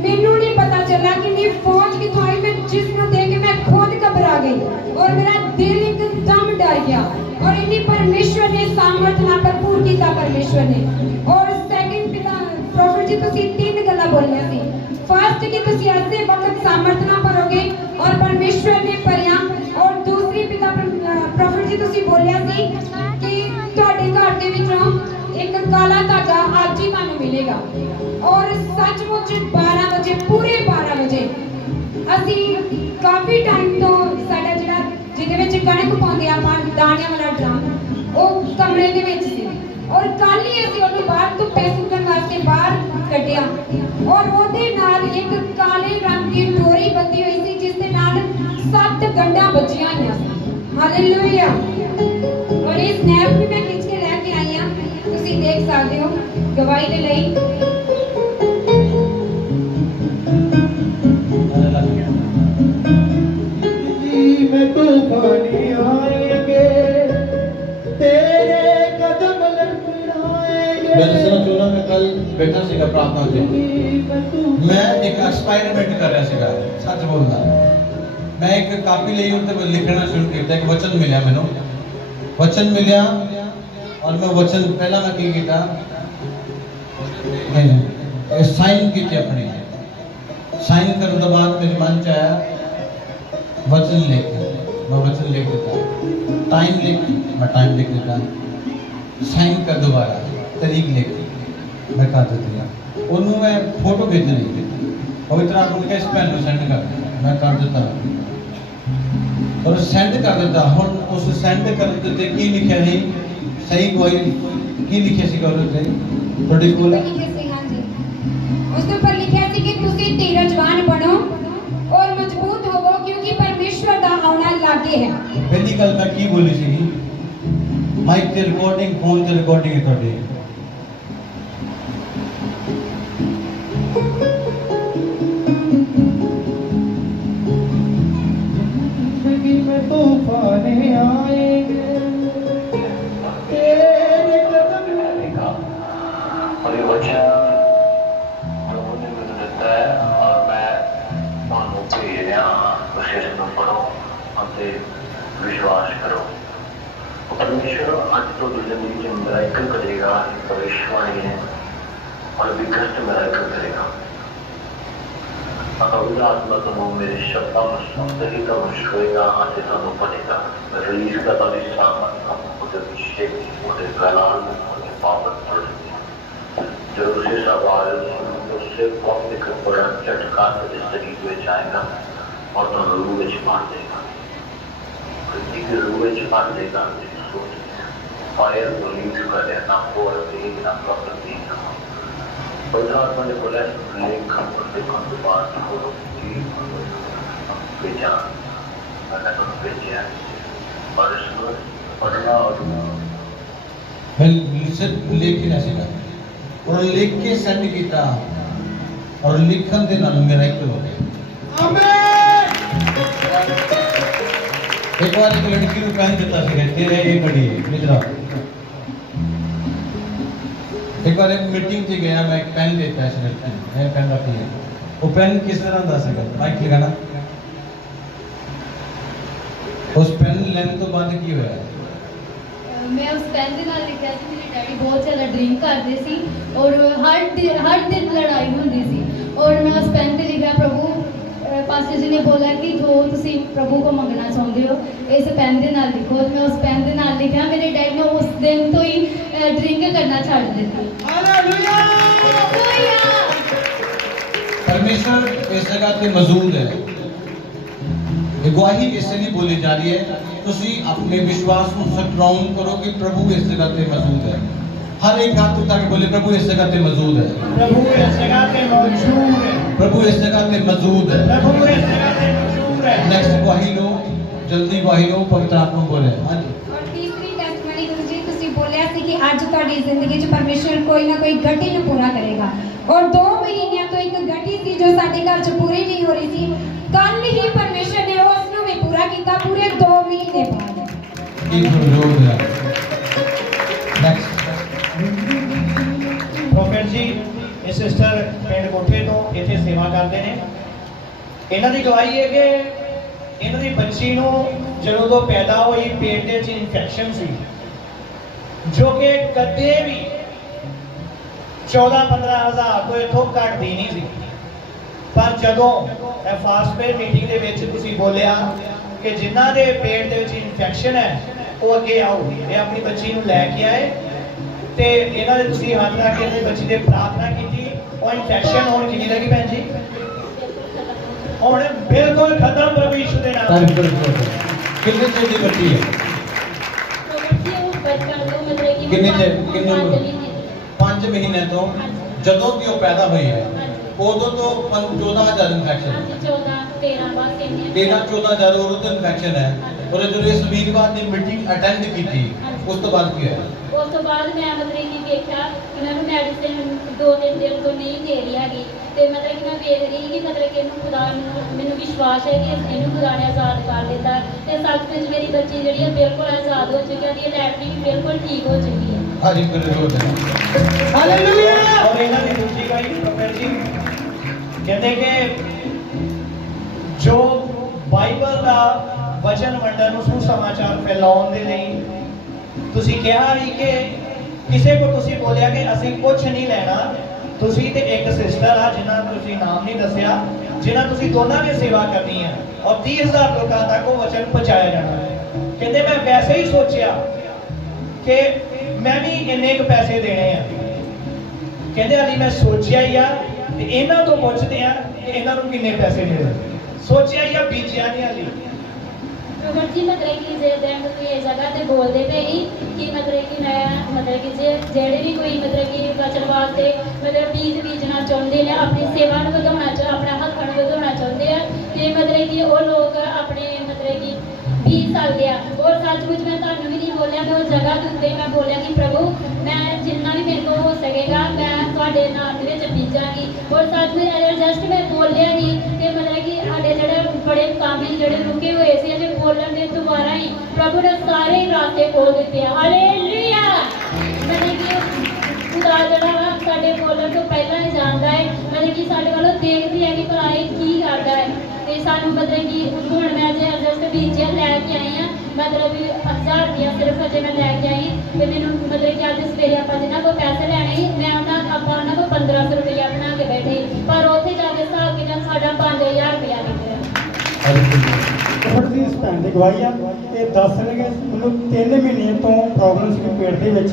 मैनू नहीं पता चला कि नहीं फौज की तो आई। मैं जिसको देख के मैं खुद घबरा गई और मेरा दिल एकदम डर गया और इन्हीं परमेश्वर ने सामर्थ ना भरपूर किया परमेश्वर ने। और सेकंड पिता प्रॉफिट जी तुसी 3 गल्ला बोलिया सी। फर्स्ट कि तुसी ऐसे वक्त सामर्थ ना भरोगे और परमेश्वर ने भरिया और दूसरी पिता प्रॉफिट जी तुसी बोलिया सी कि ਤੁਹਾਡੇ ਘਰ ਦੇ ਵਿੱਚੋਂ एक काला धागा आज ही ਤੁਹਾਨੂੰ मिलेगा और सचमुच 12 बजे पूरे 12 बजे ਅਸੀਂ काफी टाइम तो ਸਾਡਾ ਜਿਹੜਾ ਜਿਹਦੇ ਵਿੱਚ ਕਣਕ ਪਾਉਂਦੇ ਆਪਾਂ ਦਾਣਿਆਂ ਵਾਲਾ ਡਰਮ ਉਹ ਕਮਰੇ ਦੇ ਵਿੱਚ ਸੀ और ਕੱਲ ਹੀ ਅਸੀਂ ਉਹਨੂੰ ਬਾਹਰ ਧੁੱਪੇ ਸੁੱਕਣ ਵਾਸਤੇ ਬਾਹਰ ਕੱਢਿਆ और ਉਹਦੇ ਨਾਲ ਇੱਕ ਕਾਲੇ ਰੰਗ ਦੀ ਡੋਰੀ ਬੰਦੀ ਹੋਈ ਸੀ ਜਿਸ ਦੇ ਨਾਲ 7 ਗੰਢਾਂ ਵੱਜੀਆਂ ਹੋਈਆਂ ਸੀ। ਹਾਲੇਲੂਇਆ। और ये स्नैप भी मैं खींच के लेके आई हां, ਤੁਸੀਂ देख सकते हो गवाही ਦੇ ਲਈ। मैं तूफानी आएंगे तेरे कदम लटकाएंगे। मैं सुना चुना मैं कल बैठा सीगा प्रार्थना से मैं एक एक्सपेरिमेंट कर रहा सीगा, सच बोलना। मैं एक कापी ਲਈ ਉੱਤੇ ਲਿਖਣਾ ਸ਼ੁਰੂ ਕੀਤਾ, ਇੱਕ ਵਚਨ ਮਿਲਿਆ ਮੈਨੂੰ वचन मिलिया और मैं वचन पहला मैं की किया साइन की अपनी साइन करने के बाद मेरे मन च आया वचन लिख मैं वचन लिख देता टाइम लिख मैं टाइम लिख देता साइन कर दोबारा तारीख लिख मैं कर देती उन्होंने मैं फोटो भेजनी पवित्र आत्मा ने इस भैन को सेंड कर मैं कर देता और सेंड कर देता हुन उस सेंड कर देते की लिखिया है सही कोई की लिखिया सी गौर ते थोड़ी कोल उसके ऊपर लिखा सी कि तुसी धीरजवान बनो और मजबूत होवो क्योंकि परमेश्वर दा आना लागे है। पहली गल मैं की बोली सी माइक ते रिकॉर्डिंग फोन ते रिकॉर्डिंग है थोड़ी में तूफान आएंगे तेरे कदम का और ये वचन प्रभु ने मुझे देता है और मैं ਤੁਹਾਨੂੰ ਭੇਜ ਰਿਹਾ ਹਾਂ ਤੁਸੀਂ ਇਸ ਨੂੰ ਪੜੋ ਅਤੇ ਵਿਸ਼ਵਾਸ ਕਰੋ परमेश्वर आज तो जिंदगी में मिराकल करेगा भविष्यवाणी है और विकट मिराकल करेगा पवित्र आत्मा तो मेरे शब्दों में सही तो होएगा आज तो बनेगा रिलीज का तो सामान मुझे विषय मुझे गलाल मुझे पावन पड़ जो उसे सवाल उससे बहुत एक बड़ा झटका जिंदगी में जाएगा और तो रूह में मार देगा एक रूह में मार देगा फायर रिलीज कर देना और ना प्रॉपर्टी ना पदार्थ ने बोला लेख देखो तो बात हो बेचा मैंने तो बेचा और इसको पढ़ना और मैं लिख के ऐसे और लिख के सेंड किया और लिखन दे नाल मिराकल हो गया आमीन। एक बार एक लड़की को पहन देता से तेरे ये बड़ी है मित्रा एक बार एक मीटिंग से गया मैं एक पेन देता है लड़की मैं पेन रखी है वो पेन किस तरह दा सके माइक लगाना उस पेन लेने तो बाद की होया मैं उस पेन के नाल लिखा सी मेरे डैडी बहुत ज़्यादा ड्रिंक करते सी और हर दिन लड़ाई होती सी और मैं उस पेन पे लिखा प्रभु पास्टर जी ने बोला कि जो तुसी प्रभु को मंगना चाहते हो इस पेन के नाल लिखो मैं उस पेन के नाल लिखा मेरे डैडी ने उस दिन तो ही ड्रिंक करना छाड़ दी। परमेश्वर इस जगह पे मौजूद है गवाही इसलिए बोली जा रही है तुसी अपने विश्वास को स्ट्रॉन्ग करो कि प्रभु इस जगह पे मौजूद है हर एक हाथ उठा के बोले प्रभु इस जगह पे मौजूद है प्रभु इस जगह पे मौजूद है प्रभु इस जगह पे मौजूद है प्रभु इस जगह पे मौजूद है नेक्स्ट गवाही लो जल्दी गवाही लो पवित्र आत्मा बोले हां जी और तीसरी टेस्टमनी जी तुसी बोलिया सी कि आज ਤੁਹਾਡੀ ਜ਼ਿੰਦਗੀ 'ਚ ਪਰਮੇਸ਼ਰ ਕੋਈ ਨਾ ਕੋਈ ਗੱਟੀ ਨੂੰ ਪੂਰਾ ਕਰੇਗਾ और 2 ਮਹੀਨਿਆਂ ਤੋਂ ਇੱਕ ਗੱਟੀ ਸੀ ਜੋ ਸਾਡੇ ਘਰ 'ਚ ਪੂਰੀ ਨਹੀਂ ਹੋ ਰਹੀ ਸੀ ਕੱਲ ਹੀ ਪਰਮੇਸ਼ਰ ਨੇ ਉਸ ਨੂੰ ਵੀ ਪੂਰਾ ਕੀਤਾ ਪੂਰੇ 2 ਮਹੀਨੇ ਬਾਅਦ ਕੀ ਮੌਜੂਦ ਹੈ नेक्स्ट ਪ੍ਰੋਫੈਟ ਜੀ ਇਹ ਸਿਸਟਰ ਪਿੰਡ ਕੋਠੇ ਤੋਂ ਇੱਥੇ ਸੇਵਾ ਕਰਦੇ ਨੇ ਇਹਨਾਂ ਦੀ ਗਵਾਹੀ ਹੈ ਕਿ ਇਹਨਾਂ ਦੀ ਬੱਚੀ ਨੂੰ ਜਦੋਂ ਤੋਂ ਪੈਦਾ ਹੋਈ ਪੇਟ ਦੇ ਵਿੱਚ ਇਨਫੈਕਸ਼ਨ ਸੀ ਜੋ ਕਿ ਕਦੇ ਵੀ 14-15 ਹਜ਼ਾਰ ਤੋਂ ਇਥੋਂ ਘਟਦੀ ਨਹੀਂ ਸੀ ਪਰ ਜਦੋਂ ਇਹ ਫਾਸਟ ਮੀਟਿੰਗ ਦੇ ਵਿੱਚ ਤੁਸੀਂ ਬੋਲਿਆ ਕਿ ਜਿਨ੍ਹਾਂ ਦੇ ਪੇਟ ਦੇ ਵਿੱਚ ਇਨਫੈਕਸ਼ਨ ਹੈ ਉਹ ਅੱਗੇ ਆਓ ਇਹ ਆਪਣੀ ਬੱਚੀ ਨੂੰ ਲੈ ਕੇ ਆਏ ਤੇ ਇਹਨਾਂ ਦੇ ਤੁਸੀਂ ਹੱਥ ਰੱਖ ਕੇ ਆਪਣੀ ਬੱਚੀ ਦੇ ਪ੍ਰਾਰਥਨਾ ਕੀਤੀ ਉਹ ਇਨਫੈਕਸ਼ਨ ਹੁਣ ਕਿੰਨੀ ਲੱਗੀ ਭੈਣ ਜੀ ਹੁਣ ਬਿਲਕੁਲ ਖਤਮ ਪ੍ਰਭੂ ਯਿਸੂ ਦੇ ਨਾਮ तारीफ करो कितने चेर दी बच्ची है किन्ने चेर किन्ने 5 महीने तो ਜਦੋਂ ਵੀ ਉਹ ਪੈਦਾ ਹੋਈ ਹੈ ਉਦੋਂ ਤੋਂ 14000 ਇਨਫੈਕਸ਼ਨ 13-14,000 ਉਦੋਂ ਤੋਂ ਇਨਫੈਕਸ਼ਨ ਹੈ ਔਰ ਜਦੋਂ ਇਸ ਵੀਰਵਾਰ ਦੀ ਮੀਟਿੰਗ ਅਟੈਂਡ ਕੀਤੀ ਉਸ ਤੋਂ ਬਾਅਦ ਕੀ ਹੋਇਆ ਉਸ ਤੋਂ ਬਾਅਦ ਮੈਂ ਮਤਲਬ ਕਿ ਦੇਖਿਆ ਕਿ ਮੈਨੂੰ ਮੈਡੀਸਿਨ 2-3 ਦਿਨ ਤੋਂ ਨਹੀਂ ਦੇ ਰਹੀ ਹੈਗੀ ਤੇ ਮਤਲਬ ਕਿ ਮੈਂ ਵੇਖ ਰਹੀ ਕਿ ਮਤਲਬ ਕਿ ਇਹਨੂੰ ਖੁਦਾ ਮੈਨੂੰ ਵਿਸ਼ਵਾਸ ਹੈ ਕਿ ਇਹਨੂੰ ਖੁਦਾ ਨੇ ਆਜ਼ਾਦ ਕਰ ਦਿੱਤਾ ਤੇ ਸੱਚ ਵਿੱਚ ਮੇਰੀ ਬੱਚੀ ਜਿਹੜੀ ਹੈ ਬਿਲਕੁਲ ਆਜ਼ਾਦ ਹੋ ਚੁੱਕੀ ਹੈ ਤੇ ਲੈਟਰਿੰਗ ਬਿਲਕੁਲ ਠੀਕ ਹੋ ਚੁੱਕੀ ਹੈ ਹਾਜੀ ਬਰਕਤ ਹੈ ਹਾਲੇਲੂਇਆ ਔਰ ਇਹਨਾਂ ਦੀ ਦੂਜੀ ਗਾਈ ਪ੍ਰੋਫੈਟ ਜੀ ਕਹਿੰਦੇ ਕਿ ਜੋ ਬਾਈਬਲ ਦਾ ਵਚਨ ਵੰਡਣ ਨੂੰ ਸੁਸਮਾਚਾਰ ਫੈਲਾਉਣ ਦੇ ਲਈ ਤੁਸੀਂ ਕਿਹਾ ਵੀ ਕਿ ਕਿਸੇ ਕੋ ਤੁਸੀਂ ਬੋਲਿਆ ਕਿ ਅਸੀਂ ਕੁਝ ਨਹੀਂ ਲੈਣਾ, ਤੁਸੀਂ ਤੇ ਇੱਕ ਸਿਸਟਰ ਆ ਜਿਨ੍ਹਾਂ ਦਾ ਤੁਸੀਂ ਨਾਮ ਨਹੀਂ ਦੱਸਿਆ, ਜਿਨ੍ਹਾਂ ਤੁਸੀਂ ਦੋਨਾਂ ਨੇ ਸੇਵਾ ਕਰਨੀ ਹੈ ਔਰ 30,000 ਲੋਕਾਂ ਤੱਕ ਉਹ ਵਚਨ ਪਹੁੰਚਾਇਆ ਜਾਣਾ ਹੈ। ਕਹਿੰਦੇ ਮੈਂ ਵੈਸੇ ਹੀ ਸੋਚਿਆ ਕਿ ਮੈਂ ਵੀ ਇੰਨੇ ਕੁ ਪੈਸੇ ਦੇਣੇ ਆ। ਕਹਿੰਦੇ ਹਾਲੀ ਮੈਂ ਸੋਚਿਆ ਹੀ ਆ ਤੇ ਇਹਨਾਂ ਤੋਂ ਪੁੱਛਦੇ ਆ ਕਿ ਇਹਨਾਂ ਨੂੰ ਕਿੰਨੇ ਪੈਸੇ ਮਿਲੇ। ਸੋਚਿਆ ਹੀ ਆ, ਬੀਜਿਆ ਨਹੀਂ ਹਾਲੀ। ਪ੍ਰੋਫੈਟ ਜੀ ਮਤਲਬ ਕਿ ਜੇ ਦਿਨ ਤੁਸੀਂ ਇਸ ਜਗ੍ਹਾ ਤੇ ਬੋਲਦੇ ਪਏ ਸੀ ਕਿ ਮਤਲਬ ਕਿ ਮੈਂ ਮਤਲਬ ਕਿ ਜਿਹੜੇ ਵੀ ਕੋਈ ਮਤਲਬ ਕਿ ਵਚਨ ਵਾਸਤੇ ਮਤਲਬ ਬੀਜਣਾ ਚਾਹੁੰਦੇ ਨੇ, ਆਪਣੀ ਸੇਵਾ ਨੂੰ ਵਧਾਉਣਾ ਆਪਣਾ ਹੱਥਾਂ ਨੂੰ ਵਧਾਉਣਾ ਚਾਹੁੰਦੇ ਆ, ਕਿ ਮਤਲਬ ਕਿ ਉਹ ਲੋਕ ਆਪਣੇ ਮਤਲਬ ਕਿ ਬੀਜ ਸਕਦੇ ਆ। ਔਰ ਸੱਚਮੁੱਚ ਮੈਂ ਤੁਹਾਨੂੰ ਵੀ ਨਹੀਂ ਬੋਲਿਆ, ਮੈਂ ਉਸ ਜਗ੍ਹਾ ਦੇ ਉੱਤੇ ਮੈਂ ਬੋਲਿਆ ਕਿ ਪ੍ਰਭੂ ਮੈਂ ਜਿੰਨਾ ਵੀ ਮੇਰੇ ਕੋਲ ਹੋ ਸਕੇਗਾ ਮੈਂ ਤੁਹਾਡੇ ਨਾਮ ਦੇ ਵਿੱਚ ਬੀਜਾਂਗੀ। ਔਰ ਸੱਚਮੁੱਚ ਜਸਟ ਮੈਂ ਬੋਲਿਆ ਹੀ ਕਿ ਮਤਲਬ ਕਿ ਸਾਡੇ ਜਿਹੜੇ ਬੜੇ ਕੰਮ ਜਿਹੜੇ ਰੁਕੇ ਹੋਏ ਸੀ ਅਜੇ ਬੋਲਣ ਦੇ ਦੁਬਾਰਾ ਹੀ ਪ੍ਰਭੂ ਨੇ ਸਾਰੇ ਰਾਸਤੇ ਖੋਲ ਦਿੱਤੇ ਆ। ਹਾਲੇਲੂਇਆ। ਮਤਲਬ ਕਿ ਖੁਦਾ ਜਿਹੜਾ ਵਾ ਸਾਡੇ ਬੋਲਣ ਤੋਂ ਪਹਿਲਾਂ ਹੀ ਜਾਣਦਾ ਹੈ, ਮਤਲਬ ਕਿ ਸਾਡੇ ਵੱਲੋਂ ਦੇਖਦੀ ਹੈ ਕਿ ਭਲਾ ਇਹ ਕੀ ਕਰਦਾ ਹੈ। ਤੇ ਸਾਨੂੰ ਮਤਲਬ ਕਿ ਹੁਣ ਮੈਂ ਜੇ ਜਸਟ ਬੀਜਿਆ ਲੈ ਕੇ ਆਈ ਹਾਂ, ਮਤਲਬ 1000 ਰੁਪਇਆ ਸਿਰਫ ਅਜੇ ਮੈਂ ਲੈ ਕੇ ਆਈ ਤੇ ਮੈਨੂੰ ਮਤਲਬ ਕਿ ਅੱਜ ਸਵੇਰੇ ਆਪਾਂ ਜਿਨ੍ਹਾਂ ਕੋਲ ਪੈਸੇ ਲੈਣੇ ਸੀ ਮੈਂ ਆਪਾਂ ਉਹਨਾਂ ਕੋਲ 1500 ਰੁਪਇਆ ਬਣਾ ਕੇ ਬੈਠੇ, ਪਰ ਉੱਥੇ ਜਾ ਕੇ ਹਿਸਾਬ ਕਿਤਾਬ ਸਾਡਾ 5000 ਰੁਪਇਆ ਨਿਕਲਿਆ। ਪ੍ਰੋਫੈਟ ਦੀ ਇਸ ਭੈਣ ਦੀ ਗਵਾਹੀ ਆ। ਇਹ ਦੱਸ ਰਹੇ ਕਿ ਮੈਨੂੰ 3 ਮਹੀਨੇ ਤੋਂ ਪ੍ਰੋਬਲਮ ਸੀ ਪੇਟ ਦੇ ਵਿੱਚ,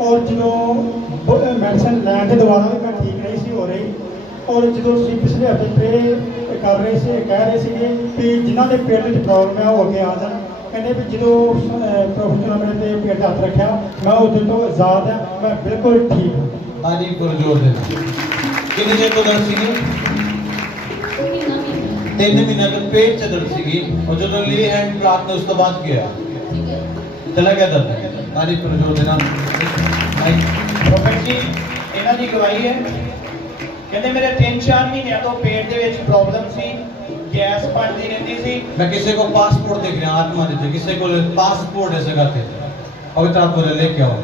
ਔਰ ਜਦੋਂ ਮੈਡੀਸਨ ਲੈਣ ਦੇ ਦੁਆਰਾ ਵੀ ਮੈਂ ਠੀਕ ਨਹੀਂ ਸੀ ਹੋ ਰਹੀ। ਔਰ ਜਦੋਂ ਤੁਸੀਂ ਪਿਛਲੇ ਹਫ਼ਤੇ ਪ੍ਰੇ ਕਰ ਰਹੇ ਸੀ, ਕਹਿ ਰਹੇ ਸੀਗੇ ਵੀ ਜਿਨ੍ਹਾਂ ਦੇ ਪੇਟ ਵਿੱਚ ਪ੍ਰੋਬਲਮ ਹੈ ਉਹ ਅੱਗੇ ਆ ਜਾਣ। ਕਹਿੰਦੇ ਵੀ ਜਦੋਂ ਪ੍ਰੋਫੈਟ ਨੇ ਮੇਰੇ ਤੇ ਪੇਟ ਹੱਥ ਰੱਖਿਆ ਮੈਂ ਉਸ ਦਿਨ ਤੋਂ ਆਜ਼ਾਦ ਹਾਂ, ਮੈਂ ਬਿਲਕੁਲ ਠੀਕ ਹਾਂ। ਹਾਂਜੀ ਗੁਰਜੋਰ ਦੇ ਕਿੰਨੇ ਚਿਰ ਤੋਂ ਦਰਦ ਸੀਗੀ? 3 ਮਹੀਨੇ ਤੋਂ ਪੇਟ 'ਚ ਦਰਦ ਸੀਗੀ, ਔਰ ਜਦੋਂ ਲੀ ਹੈਂਡ ਰਾਤ ਨੇ ਉਸ ਤੋਂ ਬਾਅਦ ਕੀ ਹੋਇਆ? ਚਲਾ ਗਿਆ ਦਰਦ। ਹਾਂਜੀ ਗੁਰਜੋਰ ਦੇ ਨਾਲ ਪ੍ਰੋਫੈਟ ਜੀ ਇਹਨਾਂ ਦੀ ਗਵਾਹੀ ਹੈ। ਕਹਿੰਦੇ ਮੇਰੇ 3-4 ਮਹੀਨਿਆਂ ਤੋਂ ਪੇਟ ਦੇ ਵਿੱਚ ਪ੍ਰੋਬਲਮ ਸੀ, ਗੈਸ ਬਣਦੀ ਰਹਿੰਦੀ ਸੀ। मैं किसी को पासपोर्ट देख रहा आत्मा देते किसी को पासपोर्ट ऐसे करते पवित्र आत्मा ले लेके आओ।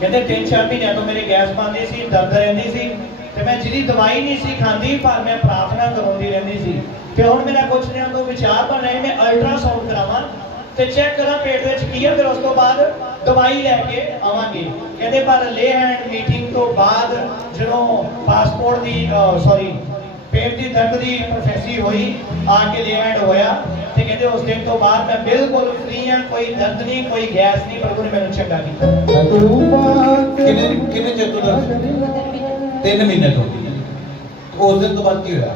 ਕਹਿੰਦੇ 3-4 ਮਹੀਨਿਆਂ ਤੋਂ ਮੇਰੀ ਗੈਸ ਬਣਦੀ ਸੀ, ਦਰਦ ਰਹਿੰਦੀ ਸੀ ਤੇ ਮੈਂ ਜਿਹਦੀ ਦਵਾਈ ਨਹੀਂ ਸੀ ਖਾਂਦੀ, ਪਰ ਮੈਂ ਪ੍ਰਾਰਥਨਾ ਕਰਾਉਂਦੀ ਰਹਿੰਦੀ ਸੀ। ਤੇ ਹੁਣ ਮੇਰਾ ਕੁਝ ਦਿਨਾਂ ਤੋਂ ਵਿਚਾਰ ਬਣ ਰਿਹਾ ਮੈਂ ਅਲਟਰਾਸਾਊਂਡ ਕਰਾਵਾਂ ਤੇ ਚੈੱਕ ਕਰਾਂ ਪੇਟ ਵਿੱਚ ਕੀ ਹੈ, ਫਿਰ ਉਸ ਤੋਂ ਬਾਅਦ ਦਵਾਈ ਲੈ ਕੇ ਆਵਾਂਗੇ। ਕਹਿੰਦੇ ਪਰ ਲੇ ਹੈਂਡ ਮੀਟਿੰਗ ਤੋਂ ਬਾਅਦ ਜਦੋਂ ਪਾਸਪੋਰਟ ਦੀ ਪੇਟ ਦੀ ਦਰਦ ਦੀ ਪ੍ਰੋਫੈਸੀ ਹੋਈ, ਆ ਕੇ ਲੇ ਹੈਂਡ ਹੋਇਆ ਤੇ ਕਹਿੰਦੇ ਉਸ ਦਿਨ ਤੋਂ ਬਾਅਦ ਮੈਂ ਬਿਲਕੁਲ ਫ੍ਰੀ ਹਾਂ, ਕੋਈ ਦਰਦ ਨਹੀਂ, ਕੋਈ ਗੈਸ ਨਹੀਂ। ਪ੍ਰਭੂ ਨੇ ਮੈਨੂੰ ਚੰਗਾ ਕੀਤਾ। ਕਿੰਨੇ ਚਿਰ ਤੋਂ ਦਰਦ? 3 ਮਹੀਨੇ ਤੋਂ। ਉਸ ਦਿਨ ਤੋਂ ਬਾਅਦ ਕੀ ਹੋਇਆ?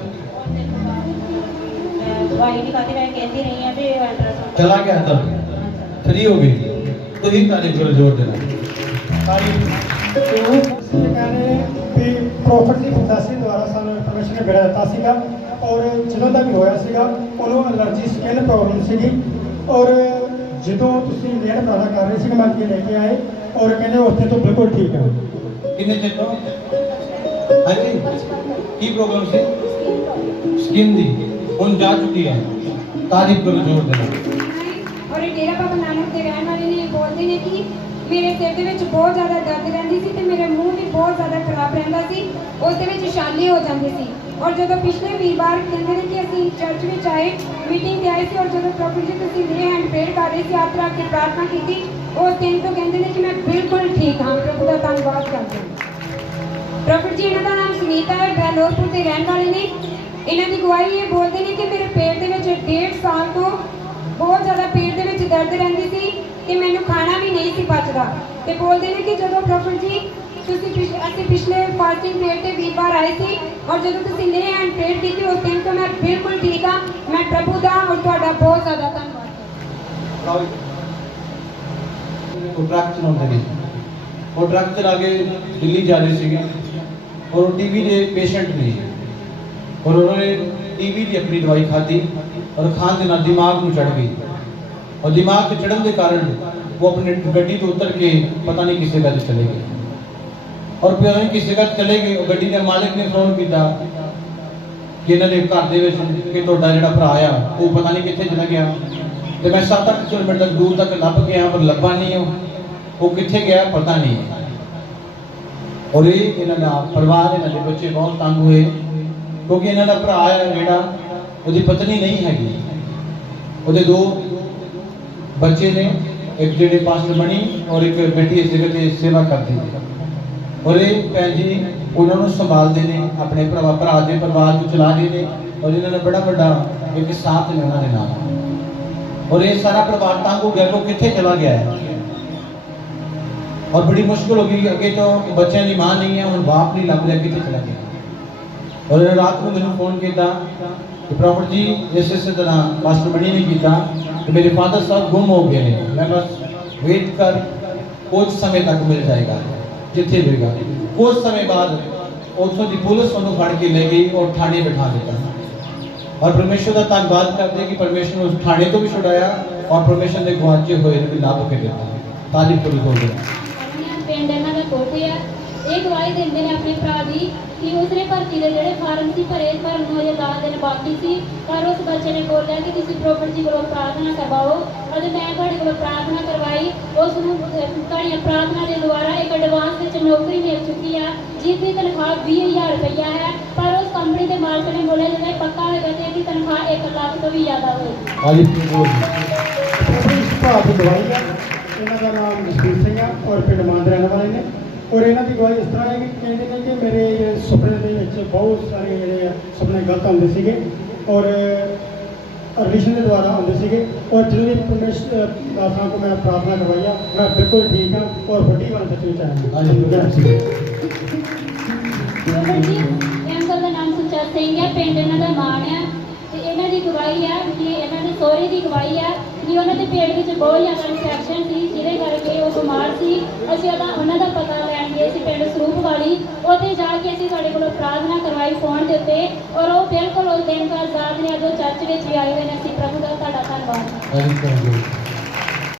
ਦਵਾਈ ਨਹੀਂ ਖਾਦੀ, ਮੈਂ ਕਹਿੰਦੀ ਰਹੀ ਹਾਂ ਵੀ ਅਲਟਰਾਸਾਊਂਡ ਚਲਾ ਗਿਆ ਦਰਦ, फ्री हो गई। तो ही तारीफ करो जोर देना। ਕਹਿੰਦੇ ਵੀ ਪ੍ਰੋਫੈਟ ਦੀ ਪ੍ਰੋਫੈਸੀ ਦੁਆਰਾ ਸਾਨੂੰ ਇਨਫੋਰਮੇਸ਼ਨ ਨੇ ਬੜਾ ਦਿੱਤਾ ਸੀਗਾ, ਔਰ ਜਦੋਂ ਦਾ ਵੀ ਹੋਇਆ ਸੀਗਾ ਉਹਨੂੰ ਅਲਰਜੀ ਸਕਿਨ ਪ੍ਰੋਬਲਮ ਸੀਗੀ। ਔਰ ਜਦੋਂ ਤੁਸੀਂ ਲੈਣ ਪੈਦਾ ਕਰ ਰਹੇ ਸੀਗੇ ਮੈਂ ਅੱਗੇ ਲੈ ਕੇ ਆਏ ਔਰ ਕਹਿੰਦੇ ਉੱਥੇ ਤੋਂ ਬਿਲਕੁਲ ਠੀਕ ਹੈ। कितने चेक करो? हाँ जी की प्रॉब्लम से स्किन दी उन जा चुकी है। तारीफ करो जोर देना। ਔਰ ਇਹ ਡੇਰਾ ਬਾਬਾ ਨਾਨਕ ਦੇ ਰਹਿਣ ਵਾਲੇ ਨੇ ਬੋਲਦੇ ਨੇ ਕਿ ਮੇਰੇ ਸਿਰ ਦੇ ਵਿੱਚ ਬਹੁਤ ਜ਼ਿਆਦਾ ਦਰਦ ਰਹਿੰਦੀ ਸੀ ਤੇ ਮੇਰੇ ਮੂੰਹ ਵੀ ਬਹੁਤ ਜ਼ਿਆਦਾ ਖਰਾਬ ਰਹਿੰਦਾ ਸੀ, ਉਸ ਦੇ ਵਿੱਚ ਛਾਲੇ ਹੋ ਜਾਂਦੇ ਸੀ। ਔਰ ਜਦੋਂ ਪਿਛਲੇ ਵੀਰਵਾਰ ਕਹਿੰਦੇ ਨੇ ਕਿ ਅਸੀਂ ਚਰਚ ਵਿੱਚ ਆਏ, ਮੀਟਿੰਗ ਤੇ ਆਏ ਸੀ, ਔਰ ਜਦੋਂ ਪ੍ਰਭੂ ਜੀ ਤੁਸੀਂ ਲੇ ਹੈਂਡ ਪ੍ਰੇਅਰ ਕਰ ਰਹੇ ਸੀ, ਹੱਥ ਰੱਖ ਕੇ ਪ੍ਰਾਰਥਨਾ ਕੀਤੀ, ਉਸ ਦਿਨ ਤੋਂ ਕਹਿੰਦੇ ਨੇ ਕਿ ਮੈਂ ਬਿਲਕੁਲ ਠੀਕ ਹਾਂ। ਪ੍ਰਭੂ ਦਾ ਧੰਨਵਾਦ ਕਰਦੇ ਹਾਂ। ਪ੍ਰਭੂ ਜੀ ਇਹਨਾਂ ਦਾ ਨਾਮ ਸੁਨੀਤਾ ਹੈ, ਬੈਲੋਰਪੁਰ ਦੇ ਰਹਿਣ ਵਾਲੇ ਨੇ। ਇਹਨਾਂ ਦੀ ਗਵਾਹੀ ਇਹ ਬੋਲਦੇ ਨੇ ਕਿ ਮੇਰੇ ਪੇਟ ਦੇ ਵਿੱਚ 1.5 ਸਾਲ ਤੋਂ ਬਹੁਤ ਜ਼ਿਆਦਾ ਪੇਟ ਦੇ ਵਿੱਚ ਦਰਦ ਰਹਿੰਦੀ ਸੀ ਤੇ ਮੈਨੂੰ ਖਾਣਾ ਵੀ ਨਹੀਂ ਸੀ ਪਚਦਾ। ਤੇ ਬੋਲਦੇ ਨੇ ਕਿ ਜਦੋਂ ਪ੍ਰਭੂ ਜੀ ਅਸੀਂ ਪਿਛਲੇ ਫਾਸਟਿੰਗ ਪ੍ਰੇਅਰ ਤੇ ਵੀਰਵਾਰ ਆਏ ਸੀ, ਔਰ ਜਦੋਂ ਤੁਸੀਂ ਲੇ ਹੈਂਡ ਪ੍ਰੇਅਰ ਕੀਤੀ ਉਸ ਦਿਨ ਤੋਂ ਮੈਂ ਬਿਲਕੁਲ ਠੀਕ ਹਾਂ। ਮੈਂ ਪ੍ਰਭੂ ਦਾ ਔਰ ਤੁਹਾਡਾ ਬਹੁਤ ਜ਼ਿਆਦਾ ਧੰਨਵਾਦ वो ट्रक चलाते थे, वो ट्रक चला के दिल्ली जा रहे थे और वो टीवी के पेशेंट ने और उन्होंने टीवी की अपनी दवाई खाधी और खान के नाल दिमाग में चढ़ गई और दिमाग के चढ़ने के कारण वो अपने गड्डी तो उतर के पता नहीं किस जगह चले गए और फिर उन्होंने किस जगह चले गए और गड्डी के मालिक ने फोन किया कि इन्होंने घर दे विच कि तुहाडा जिहड़ा भरा आ वो पता नहीं कित्थे चला गया। तो मैं 7-8 किलोमीटर दूर तक लभ गया पर लभा नहीं वो कित्थे गया पता नहीं। और ये इन्होंने परिवार इन्होंने बच्चे बहुत तंग हुए क्योंकि इन्होंने भरा जिहड़ा उसकी पत्नी नहीं हैगी, उसके 2 बच्चे ने एक जेडे पास्टर बनी और एक बेटी इस जगह ते सेवा करती है और ये भैन जी उन्होंने संभालते हैं अपने भरा के परिवार को चला रहे हैं और इन्होंने बड़ा बड़ा एक साथ ने उन्होंने नाम और ये सारा परिवार तंग हो गया वो कितने चला गया है और बड़ी मुश्किल हो गई अगे तो बच्चों की मां नहीं है, हम बाप नहीं लग रहा कितने चला गया और रात को मैंने फोन किया कि प्रॉफिट जी इस तरह पास्टर बनी ने किया कि मेरे फादर साहब गुम हो गए हैं, मैं बस वेट कर कुछ समय तक मिल जाएगा जिथे होगा। कुछ समय बाद उतों की पुलिस उन्होंने फड़ के ले गई और थाने बिठा दिता और परमेश्वर का धन्यवाद करते कि परमेश्वर उस थाने तो भी छुड़ाया और परमेश्वर ने गुआचे हुए भी लाभ के दिता। तारीफ पूरी हो गई। पिंड इन्हां दा कोठे आ ਇਹ ਗਵਾਹੀ ਦਿੰਦੇ ਨੇ ਆਪਣੇ ਭਰਾ ਦੀ ਕਿ ਉਸਨੇ ਭਰਤੀ ਦੇ ਜਿਹੜੇ ਫਾਰਮ ਸੀ ਭਰੇ ਭਰਨ ਨੂੰ ਅਜੇ 10 ਦਿਨ ਬਾਕੀ ਸੀ ਪਰ ਉਸ ਬੱਚੇ ਨੇ ਬੋਲਿਆ ਕਿ ਤੁਸੀਂ ਪ੍ਰੋਫਿਟ ਜੀ ਕੋਲੋਂ ਪ੍ਰਾਰਥਨਾ ਕਰਵਾਓ ਅਤੇ ਮੈਂ ਤੁਹਾਡੇ ਕੋਲੋਂ ਪ੍ਰਾਰਥਨਾ ਕਰਵਾਈ। ਉਸ ਨੂੰ ਤੁਹਾਡੀਆਂ ਪ੍ਰਾਰਥਨਾ ਦੇ ਦੁਆਰਾ ਇੱਕ ਐਡਵਾਂਸ ਵਿੱਚ ਨੌਕਰੀ ਮਿਲ ਚੁੱਕੀ ਆ ਜਿਸ ਦੀ ਤਨਖਾਹ 20,000 ਰੁਪਈਆ ਹੈ ਪਰ ਉਸ ਕੰਪਨੀ ਦੇ ਮਾਲਕ ਨੇ ਬੋਲਿਆ ਜਦੋਂ ਇਹ ਪੱਕਾ ਹੋਏਗਾ ਤੇ ਇਹਦੀ ਤਨਖਾਹ 1 ਲੱਖ ਤੋਂ ਵੀ ਜ਼ਿਆਦਾ ਹੋਏਗੀ। ਇਸ ਭਾਅ ਦੀ ਗਵਾਹੀ ਹੈ। ਇਹਨਾਂ ਦਾ ਨਾਮ ਜਸਵੀਰ ਸਿੰਘ ਆ ਔਰ ਪਿੰਡ ਮਾਂਦ ਰਹਿਣ ਵਾਲੇ ਨੇ ਔਰ ਇਹਨਾਂ ਦੀ ਗਵਾਹੀ ਇਸ ਤਰ੍ਹਾਂ ਹੈ ਕਿ ਕਹਿੰਦੇ ਨੇ ਕਿ ਮੇਰੇ ਸੁਪਨੇ ਦੇ ਵਿੱਚ ਬਹੁਤ ਸਾਰੇ ਜਿਹੜੇ ਆ ਸੁਪਨੇ ਗਲਤ ਆਉਂਦੇ ਸੀਗੇ ਔਰ ਰਿਲੇਸ਼ਨ ਦੇ ਦੁਆਰਾ ਆਉਂਦੇ ਸੀਗੇ ਔਰ ਜਦੋਂ ਵੀ ਪਰਮੇਸ਼ਰ ਦਾਸਾਂ को मैं प्रार्थना करवाई है मैं बिल्कुल ठीक हाँ और ਵੱਡੀ ਬਣ ਸੱਚੀ ਚਾਹਾਂ। ਪ੍ਰੋਫਿਟ ਜੀ ਇਹ ਅੰਕਲ ਦਾ ਨਾਮ ਸੁੱਚਾ ਸਿੰਘ ਹੈ, ਪਿੰਡ ਇਹਨਾਂ ਦਾ ਮਾਣ ਆ ਤੇ ਇਹਨਾਂ ਦੀ ਗਵਾਹੀ ਆ ਕਿ ਇਹਨਾਂ ਦੇ ਸਹੁਰੇ ਦੀ ਗਵਾਹੀ ਆ ਕਿ ਉਹਨਾਂ ਦੇ ਪੇਟ ਵਿੱਚ ਬਹੁਤ ਜ਼ਿਆਦਾ ਇਨਫੈਕਸ਼ਨ ਸੀ ਜਿਹਦੇ ਕਰਕੇ ਉਹ ਬਿਮਾਰ ਸੀ। ਅਸੀਂ ਉਹਨਾਂ ਦਾ ਪਤਾ ਲੈਣ ਗਏ ਸੀ ਪਿੰਡ ਸਰੂਪ ਵਾਲੀ, ਉੱਥੇ ਜਾ ਕੇ ਅਸੀਂ ਤੁਹਾਡੇ ਕੋਲੋਂ ਪ੍ਰਾਰਥਨਾ ਕਰਵਾਈ ਫੋਨ ਦੇ ਉੱਤੇ ਔਰ ਉਹ ਬਿਲਕੁਲ ਉਸ ਦਿਨ ਦਾ ਆਜ਼ਾਦ ਨੇ ਅੱਜ ਉਹ ਚਰਚ ਵਿੱਚ ਵੀ ਆਏ ਹੋਏ ਨੇ। ਅਸੀਂ ਪ੍ਰਭੂ ਦਾ ਤੁਹਾਡਾ ਧੰਨਵਾਦ।